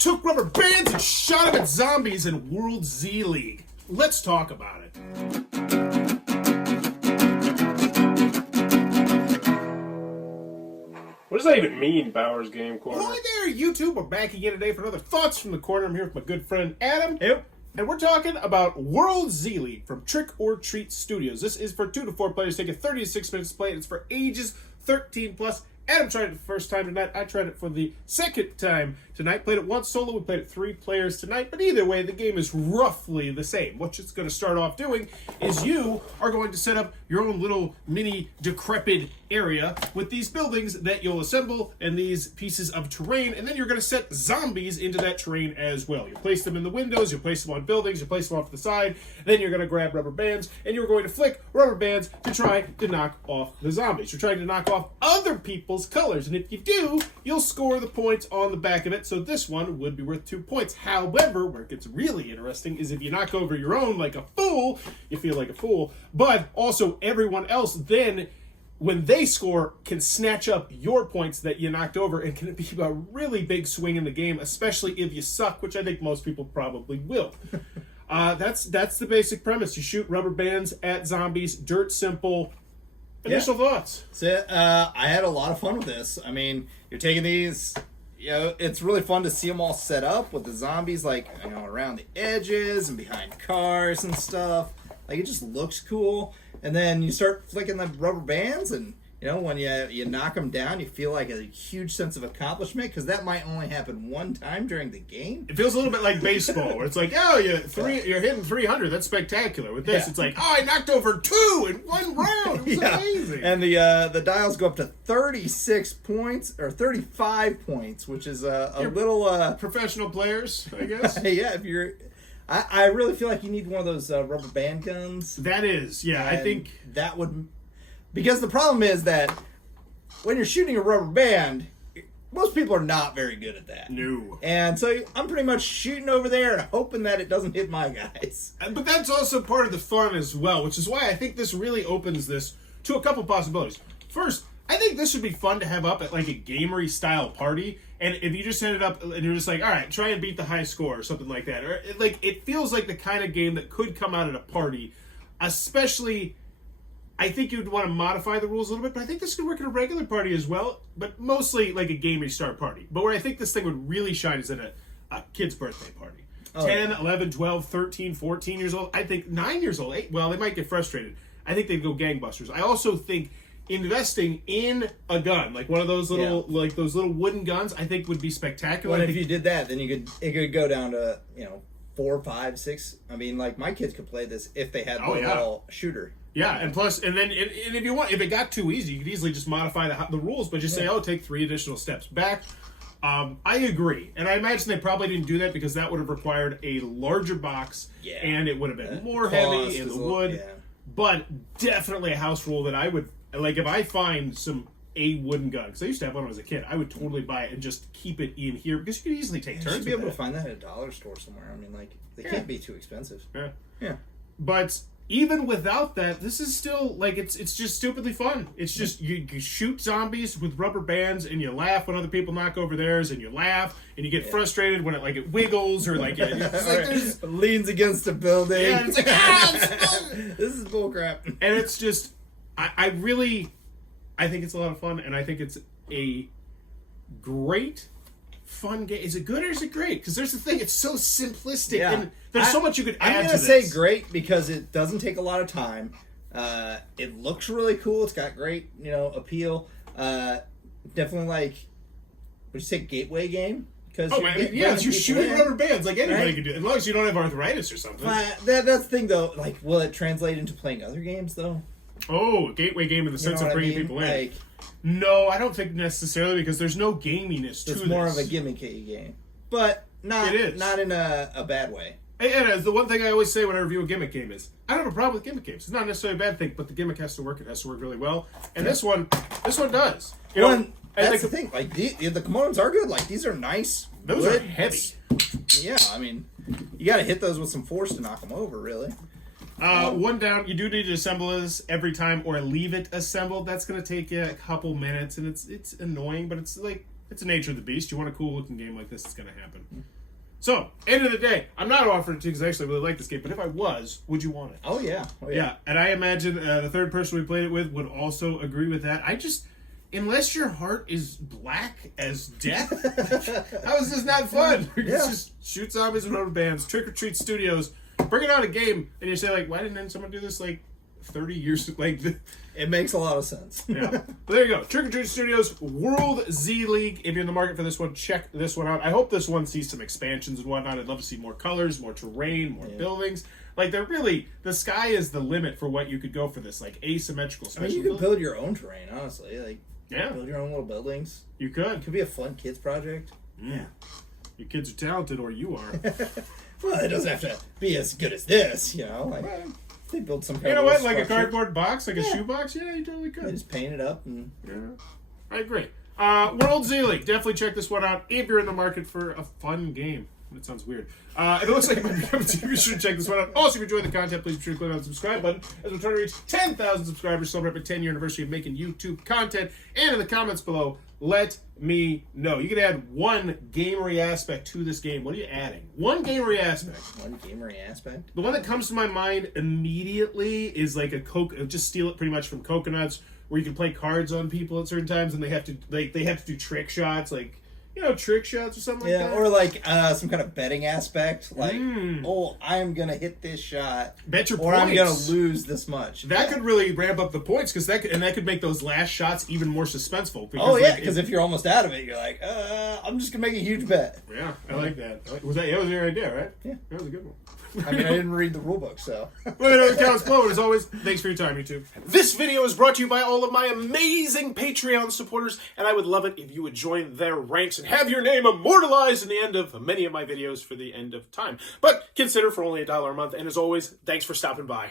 took rubber bands and shot them at zombies in World Z League. Let's talk about it. What does that even mean, Bowers Game Corner? Hi there, YouTube. We're back again today for another Thoughts from the Corner. I'm here with my good friend Adam. Yep. And we're talking about World Z League from Trick or Treat Studios. This is for 2 to 4 players. Take it 30 to 6 minutes to play. It's for ages 13 plus. Adam tried it the first time tonight. I tried it for the second time tonight. Played it once solo. We played it 3 players tonight. But either way, the game is roughly the same. What it's going to start off doing is you are going to set up your own little mini decrepit area with these buildings that you'll assemble and these pieces of terrain. And then you're going to set zombies into that terrain as well. You place them in the windows. You place them on buildings. You place them off to the side. Then you're going to grab rubber bands. And you're going to flick rubber bands to try to knock off the zombies. You're trying to knock off other people's colors, and if you do, you'll score the points on the back of it, so this one would be worth 2 points. However, where it gets really interesting is if you knock over your own like a fool, you feel like a fool, but also everyone else then, when they score, can snatch up your points that you knocked over, and can be a really big swing in the game, especially if you suck, which I think most people probably will. That's the basic premise. You shoot rubber bands at zombies, dirt simple. Initial thoughts? So, I had a lot of fun with this. I mean, you're taking these, it's really fun to see them all set up with the zombies, like, around the edges and behind cars and stuff. Like, it just looks cool. And then you start flicking the rubber bands, and, when you knock them down, you feel like a huge sense of accomplishment, because that might only happen one time during the game. It feels a little bit like baseball, where it's like, oh, you're hitting 300. That's spectacular. With this, It's like, oh, I knocked over 2 in one round. It was amazing. And the dials go up to 36 points, or 35 points, which is a little... professional players, I guess. Yeah, if you're... I really feel like you need one of those rubber band guns. That is, yeah. I think... That would... Because the problem is that when you're shooting a rubber band, most people are not very good at that. No. And so I'm pretty much shooting over there and hoping that it doesn't hit my guys. But that's also part of the fun as well, which is why I think this really opens this to a couple possibilities. First, I think this would be fun to have up at like a gamery style party. And if you just set it up and you're just like, all right, try and beat the high score or something like that. Or it feels like the kind of game that could come out at a party, especially... I think you'd want to modify the rules a little bit, but I think this could work at a regular party as well, but mostly like a game restart party. But where I think this thing would really shine is at a kid's birthday party. 10, 11, 12, 13, 14 years old. I think 9 years old, 8, well, they might get frustrated. I think they'd go gangbusters. I also think investing in a gun, like one of those little like those little wooden guns, I think would be spectacular. Well, if you did that, then it could go down to, 4, 5, 6. I mean, like my kids could play this if they had a little shooter. Yeah, and plus, and then, and if you want, if it got too easy, you could easily just modify the rules, but just say, take 3 additional steps back. I agree, and I imagine they probably didn't do that because that would have required a larger box, and it would have been more heavy in the wood. But definitely a house rule that I would like if I find a wooden gun, because I used to have one when I was a kid. I would totally buy it and just keep it in here because you could easily take turns. You should be able to find that at a dollar store somewhere. I mean, like they can't be too expensive. Yeah. But even without that, this is still, like, it's just stupidly fun. It's just, you shoot zombies with rubber bands, and you laugh when other people knock over theirs, and you laugh, and you get frustrated when it wiggles, or, like, it leans against a building. Yeah, and it's like, this is bullcrap. And it's just, I think it's a lot of fun, and I think it's a great fun game. Is it good or is it great? Because there's the thing, it's so simplistic, and there's so much you could add to this. I'm going to say great because it doesn't take a lot of time. It looks really cool. It's got great, appeal. Definitely would you say gateway game? Because you're shooting rubber bands like anybody can do, as long as you don't have arthritis or something. That's the thing, though. Like, will it translate into playing other games, though? Oh, gateway game in the sense of bringing people in. No, I don't think necessarily, because there's no gaminess to this. It's more of a gimmicky game. But not in a bad way. And the one thing I always say when I review a gimmick game is, I don't have a problem with gimmick games. It's not necessarily a bad thing, but the gimmick has to work. It has to work really well. And this one does. That's the thing. Like, the components are good. Like, these are nice. Those are heavy. Yeah, I mean, you got to hit those with some force to knock them over, really. One down. You do need to assemble this every time, or leave it assembled. That's going to take you a couple minutes, and it's annoying, but it's like It's the nature of the beast. You want a cool looking game like this, it's going to happen. So, end of the day, I'm not offering it to you because I actually really like this game, but if I was, would you want it? Oh, yeah. Yeah, and I imagine the third person we played it with would also agree with that. Unless your heart is black as death, how is this not fun? You just shoot zombies with rubber bands. Trick or Treat Studios, bring out a game, and you say, like, why didn't someone do this, like, 30 years like it makes a lot of sense. Yeah. But there you go. Trick or Treat Studios World Z League. If you're in the market for this one, check this one out. I hope this one sees some expansions and whatnot. I'd love to see more colors, more terrain, more buildings. Like, the sky is the limit for what you could go for this. Like, asymmetrical special you could build your own terrain, honestly. Like, yeah. Build your own little buildings. You could. It could be a fun kids project. Yeah. Your kids are talented, or you are. Well, it doesn't have to be as good as this, you know. Like, they build some kind you know of what? structure. Like a cardboard box, like a shoe box? Yeah, you totally could. They just paint it up and... Yeah. I agree. World Z League. Definitely check this one out if you're in the market for a fun game. That sounds weird. It looks like it might be coming to you. Be sure to check this one out. Also, if you're enjoying the content, please be sure to click on the subscribe button as we're trying to reach 10,000 subscribers, celebrate the 10-year anniversary of making YouTube content. And in the comments below, let me know. You can add one gamery aspect to this game. What are you adding? One gamery aspect. One gamery aspect? The one that comes to my mind immediately is like just steal it pretty much from Coconuts, where you can play cards on people at certain times, and they have to do trick shots, like, you know, trick shots or something like that. Or like some kind of betting aspect, like, oh, I'm gonna hit this shot, bet your or points. I'm gonna lose this much. That could really ramp up the points because that could make those last shots even more suspenseful. Because if you're almost out of it, you're like, I'm just gonna make a huge bet. Yeah, I like that. That was your idea, right? Yeah, that was a good one. I mean, I didn't read the rulebook, so. Let me know in the comments below. And as always, thanks for your time, YouTube. This video is brought to you by all of my amazing Patreon supporters, and I would love it if you would join their ranks and have your name immortalized in the end of many of my videos for the end of time. But consider for only $1 a month, and as always, thanks for stopping by.